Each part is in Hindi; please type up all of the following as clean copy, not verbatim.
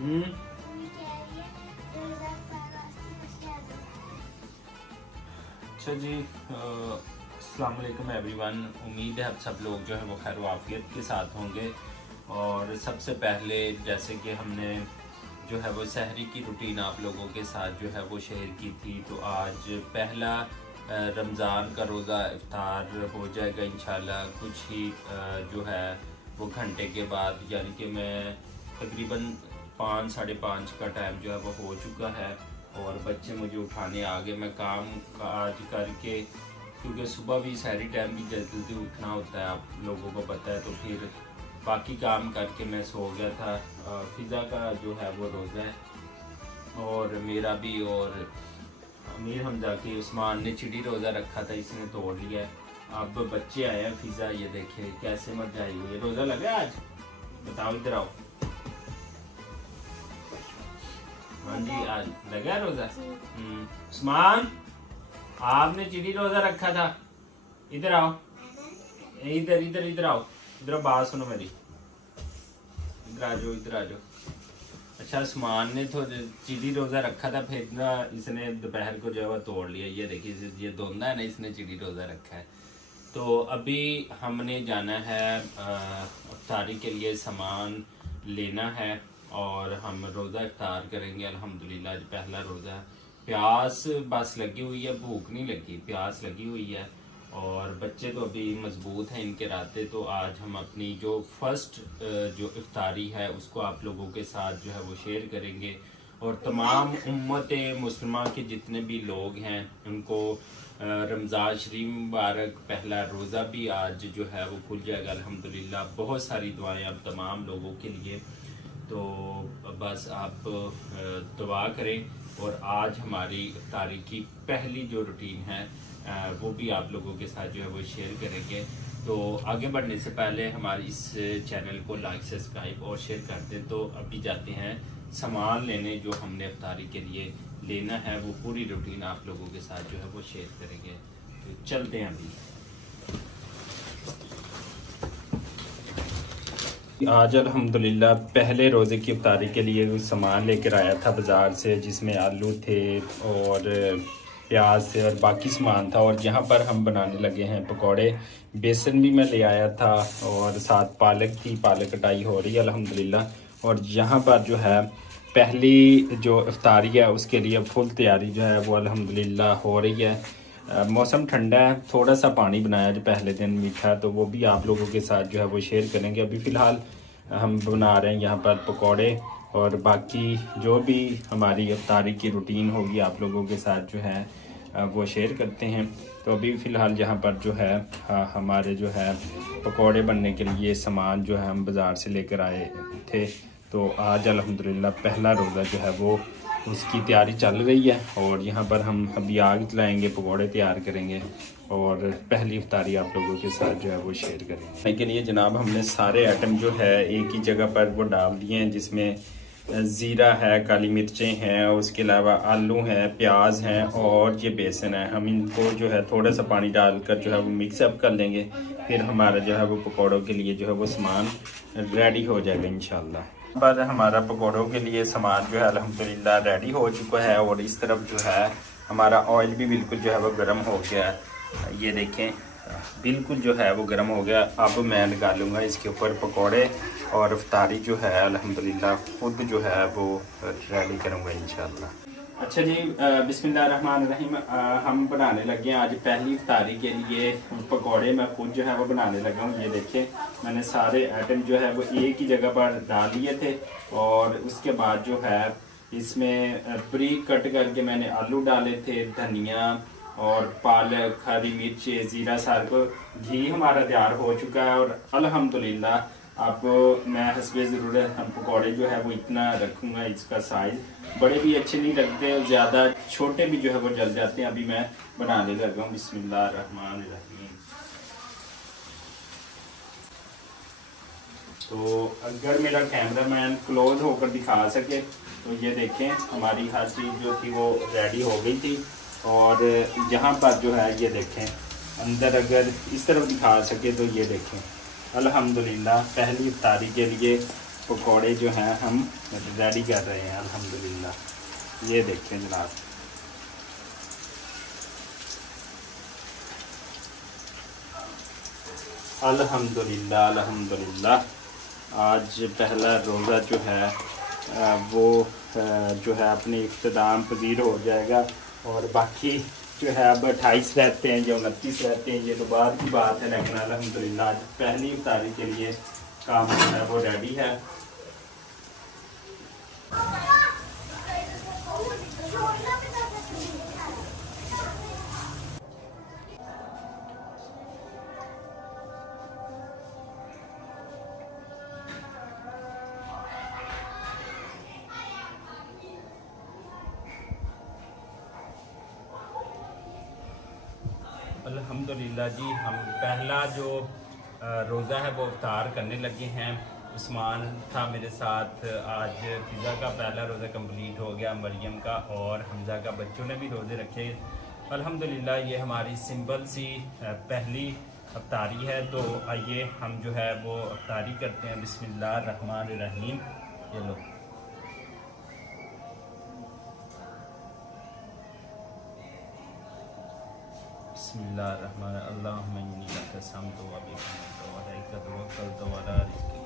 अच्छा जी, अस्सलाम वालेकुम एवरीवन। उम्मीद है आप सब लोग जो है वो खैर वाफियत के साथ होंगे। और सबसे पहले जैसे कि हमने जो है वो सहरी की रूटीन आप लोगों के साथ जो है वो शेयर की थी, तो आज पहला रमज़ान का रोज़ा इफ्तार हो जाएगा इंशाल्लाह कुछ ही जो है वो घंटे के बाद, यानी कि मैं तकरीबन 5 साढ़े 5 का टाइम जो है वो हो चुका है और बच्चे मुझे उठाने आ गए। मैं काम काज करके, क्योंकि सुबह भी सहरी टाइम भी जल्दी उठना होता है, आप लोगों को पता है, तो फिर बाकी काम करके मैं सो गया था। फिज़ा का जो है वो रोज़ा है और मेरा भी, और अमीर हमजा की उस्मान ने चिड़ी रोज़ा रखा था, इसने तोड़ लिया है। अब बच्चे आए हैं, फिज़ा ये देखे कैसे मर जाई हुई है। रोज़ा लगा आज? बताओ, इधर आओ। हाँ जी, आज लगा रोज़ा। उस्मान, आपने चिड़ी रोज़ा रखा था, इधर आओ, इधर इधर इधर आओ, इधर बात सुनो मेरी, इधर आ जाओ, इधर आ जाओ। अच्छा, उस्मान ने तो चिड़ी रोज़ा रखा था, फिर ना इसने दोपहर को जो है तोड़ लिया। ये देखिए, ये दोनों है ना, इसने चिड़ी रोज़ा रखा है। तो अभी हमने जाना है इफ्तारी के लिए सामान लेना है और हम रोज़ा इफ्तार करेंगे अल्हम्दुलिल्लाह। आज पहला रोज़ा है। प्यास बस लगी हुई है, भूख नहीं लगी, प्यास लगी हुई है। और बच्चे तो अभी मजबूत हैं इनके राते, तो आज हम अपनी जो फर्स्ट जो इफ्तारी है उसको आप लोगों के साथ जो है वो शेयर करेंगे। और तमाम उम्मत मुस्लिमा के जितने भी लोग हैं उनको रमज़ान शरीफ मुबारक। पहला रोज़ा भी आज जो है वो खुल जाएगा अल्हम्दुलिल्लाह। बहुत सारी दुआएं अब तमाम लोगों के लिए, तो बस आप दुआ करें। और आज हमारी इफ्तारी की पहली जो रूटीन है वो भी आप लोगों के साथ जो है वो शेयर करेंगे। तो आगे बढ़ने से पहले हमारे इस चैनल को लाइक सब्सक्राइब और शेयर कर दें। तो अभी जाते हैं सामान लेने जो हमने इफ्तारी के लिए लेना है, वो पूरी रूटीन आप लोगों के साथ जो है वो शेयर करेंगे। तो चलते हैं अभी। आज अल्हम्दुलिल्लाह पहले रोज़े की इफ्तारी के लिए सामान लेकर आया था बाज़ार से, जिसमें आलू थे और प्याज थे और बाकी सामान था। और यहाँ पर हम बनाने लगे हैं पकोड़े। बेसन भी मैं ले आया था और साथ पालक थी, पालक कटाई हो रही है अल्हम्दुलिल्लाह। और यहाँ पर जो है पहली जो इफ्तारी है उसके लिए फुल तैयारी जो है वो अल्हम्दुलिल्लाह हो रही है। मौसम ठंडा है, थोड़ा सा पानी बनाया जो पहले दिन मीठा, तो वो भी आप लोगों के साथ जो है वो शेयर करेंगे। अभी फ़िलहाल हम बना रहे हैं यहाँ पर पकोड़े, और बाकी जो भी हमारी इफ्तारी की रूटीन होगी आप लोगों के साथ जो है वो शेयर करते हैं। तो अभी फ़िलहाल यहाँ पर जो है हमारे जो है पकोड़े बनने के लिए सामान जो है हम बाज़ार से लेकर आए थे। तो आज अल्हम्दुलिल्लाह पहला रोज़ा जो है वो उसकी तैयारी चल रही है। और यहाँ पर हम अभी आग जलाएंगे, पकोड़े तैयार करेंगे और पहली इफ्तारी आप लोगों के साथ जो है वो शेयर करेंगे। के लिए जनाब हमने सारे आइटम जो है एक ही जगह पर वो डाल दिए हैं, जिसमें ज़ीरा है, काली मिर्चें हैं, उसके अलावा आलू हैं, प्याज हैं और ये बेसन है। हम इनको जो है थोड़ा सा पानी डालकर जो है वो मिक्सअप कर लेंगे, फिर हमारा जो है वो पकौड़ों के लिए जो है वो सामान रेडी हो जाएगा इंशाल्लाह। पर हमारा पकौड़ों के लिए सामान जो है अल्हम्दुलिल्लाह रेडी हो चुका है। और इस तरफ जो है हमारा ऑयल भी बिल्कुल जो है वो गर्म हो गया है। ये देखें, बिल्कुल जो है वो गर्म हो गया। अब मैं लगा लूँगा इसके ऊपर पकौड़े और इफ्तारी जो है अल्हम्दुलिल्लाह खुद जो है वो रेडी करूँगा इंशाल्लाह। अच्छा जी, बिस्मिल्लाहिर्रहमानिर्रहीम। हम बनाने लगे हैं आज पहली इफ्तारी के लिए पकौड़े। मैं खुद जो है वो बनाने लगा हूँ। ये देखें, मैंने सारे आइटम जो है वो एक ही जगह पर डाल लिए थे। और उसके बाद जो है इसमें बारीक कट करके मैंने आलू डाले थे, धनिया और पालक, हरी मिर्च, ज़ीरा, सारा घी हमारा तैयार हो चुका है। और अल्हम्दुलिल्लाह आपको मैं हस्बे ज़रूरत हम पकौड़े जो है वो इतना रखूँगा। इसका साइज़ बड़े भी अच्छे नहीं लगते, ज़्यादा छोटे भी जो है वो जल जाते हैं। अभी मैं बनाने लगा हूँ। बिस्मिल्लाहिर्रहमानिर्रहीम। तो अगर मेरा कैमरामैन क्लोज होकर दिखा सके तो ये देखें, हमारी हर चीज़ जो थी वो रेडी हो गई थी। और यहाँ पर जो है ये देखें अंदर, अगर इस तरफ दिखा सके तो ये देखें अल्हम्दुलिल्लाह पहली इफ्तारी के लिए पकौड़े जो हैं हम रेडी कर रहे हैं अल्हम्दुलिल्लाह। ये देखें जनाब, अल्हम्दुलिल्लाह अल्हम्दुलिल्लाह। आज पहला रोज़ा जो है वो जो है अपने इख्तिताम पजीर हो जाएगा, और बाकी जो है अब 28 रहते हैं या 29 रहते हैं, ये तो बाद की बात है। लेकिन अल्हम्दुलिल्लाह आज पहली इफ्तारी के लिए काम जो है वो रेडी है। अल्हम्दुलिल्लाह जी, हम पहला जो रोज़ा है वो इफ्तार करने लगे हैं। उस्मान था मेरे साथ, आज फिज़ा का पहला रोज़ा कंप्लीट हो गया, मरियम का और हमज़ा का, बच्चों ने भी रोज़े रखे अल्हम्दुलिल्लाह। ये हमारी सिंपल सी पहली इफ्तारी है। तो आइए हम जो है वो इफ्तारी करते हैं। बिस्मिल्लाहिर्रहमानिर्रहीम। ये लो, बिस्मिल्लाहिर्रहमान अल्लाहुम्मा इन्नी लका समतु व बिका व अलैका तवक्कलतु व अला रिज़्क़िका।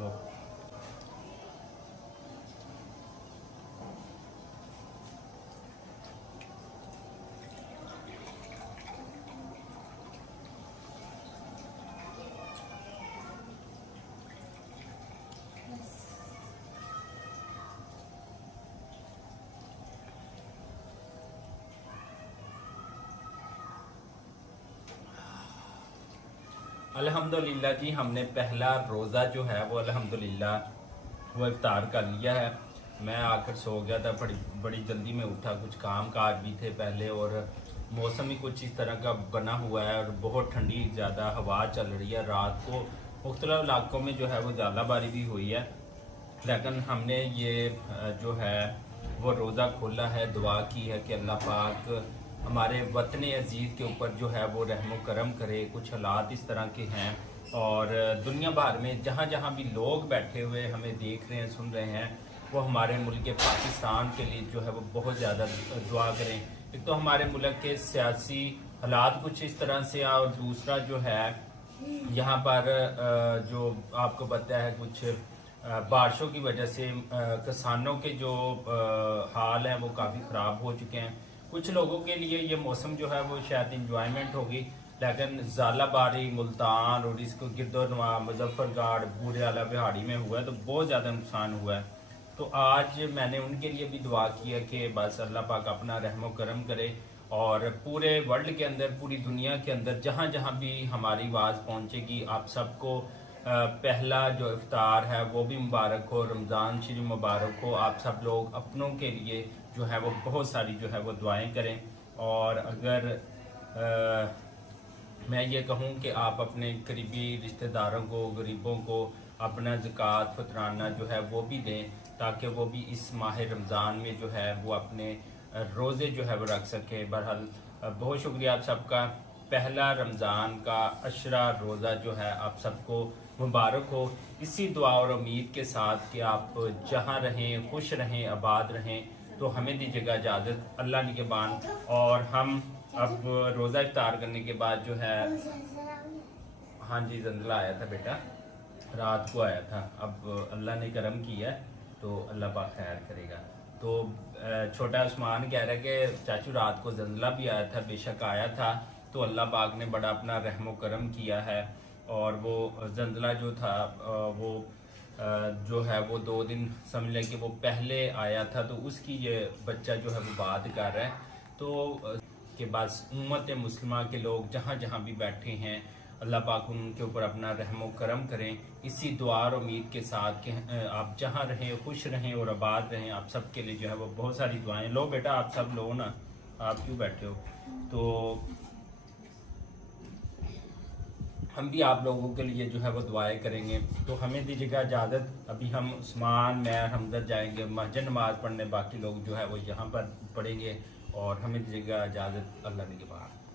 लो, अल्हम्दुलिल्लाह जी, हमने पहला रोज़ा जो है वो अल्हम्दुलिल्लाह वो इफ्तार कर लिया है। मैं आकर सो गया था, बड़ी जल्दी में उठा, कुछ काम काज भी थे पहले, और मौसम ही कुछ इस तरह का बना हुआ है और बहुत ठंडी ज़्यादा हवा चल रही है। रात को मुख्तलिफ इलाकों में जो है वो ज़्यादाबारी भी हुई है। लेकिन हमने ये जो है वो रोज़ा खोला है, दुआ की है कि अल्लाह पाक हमारे वतन अजीज़ के ऊपर जो है वो रहम करम करे। कुछ हालात इस तरह के हैं, और दुनिया भर में जहाँ जहाँ भी लोग बैठे हुए हमें देख रहे हैं, सुन रहे हैं, वो हमारे मुल्क पाकिस्तान के लिए जो है वो बहुत ज़्यादा दुआ करें। एक तो हमारे मुल्क के सियासी हालात कुछ इस तरह से, और दूसरा जो है यहाँ पर जो आपको पता है कुछ बारिशों की वजह से किसानों के जो हाल हैं वो काफ़ी ख़राब हो चुके हैं। कुछ लोगों के लिए ये मौसम जो है वो शायद इंजॉयमेंट होगी, लेकिन ज़ालाबारी, मुल्तान और इसको गिरदोनवा, मुजफ्फरगढ़, बूरे आला बिहाड़ी में हुआ है तो बहुत ज़्यादा नुकसान हुआ है। तो आज मैंने उनके लिए भी दुआ की है कि बस अल्लाह पाक अपना रहम करम करे, और पूरे वर्ल्ड के अंदर, पूरी दुनिया के अंदर जहाँ जहाँ भी हमारी आवाज़ पहुँचेगी, आप सबको पहला जो इफ्तार है वो भी मुबारक हो, रमज़ान शरीफ मुबारक हो। आप सब लोग अपनों के लिए जो है वो बहुत सारी जो है वो दुआएं करें। और अगर मैं ये कहूँ कि आप अपने करीबी रिश्तेदारों को, गरीबों को अपना ज़कात फतराना जो है वो भी दें, ताकि वो भी इस माह रमज़ान में जो है वो अपने रोज़े जो है वो रख सकें। बहरहाल बहुत शुक्रिया आप सबका। पहला रमज़ान का अशरा रोज़ा जो है आप सबको मुबारक हो। इसी दुआ और उम्मीद के साथ कि आप जहाँ रहें, खुश रहें, आबाद रहें, तो हमें दीजिएगा इजाज़त, अल्लाह निगहबान। और हम अब रोज़ा इफ्तार करने के बाद जो है, हाँ जी, जंदला आया था बेटा, रात को आया था। अब अल्लाह ने करम किया तो अल्लाह पाक खैर करेगा। तो छोटा उस्मान कह रहा है कि चाचू रात को जंदला भी आया था, बेशक आया था, तो अल्लाह पाक ने बड़ा अपना रहम करम किया है। और वो जंदला जो था वो जो है वो 2 दिन समझ लें कि वो पहले आया था, तो उसकी ये बच्चा जो है वो बात कर रहा है। तो कि बस उम्मत मुस्लिमा के लोग जहाँ जहाँ भी बैठे हैं, अल्लाह पाक उनके ऊपर अपना रहम करम करें। इसी दुआ और उम्मीद के साथ कि आप जहाँ रहें खुश रहें और आबाद रहें। आप सब के लिए जो है वो बहुत सारी दुआएं। लो बेटा, आप सब लो ना, आप क्यों बैठे हो। तो हम भी आप लोगों के लिए जो है वो दुआएं करेंगे। तो हमें दीजिएगा इजाज़त। अभी हम उस्मान, मैं, हमदर्द जाएंगे मस्जिद नमाज़ पढ़ने, बाकी लोग जो है वो यहाँ पर पढ़ेंगे। और हमें दीजिएगा इजाज़त। अल्लाह निगहबान।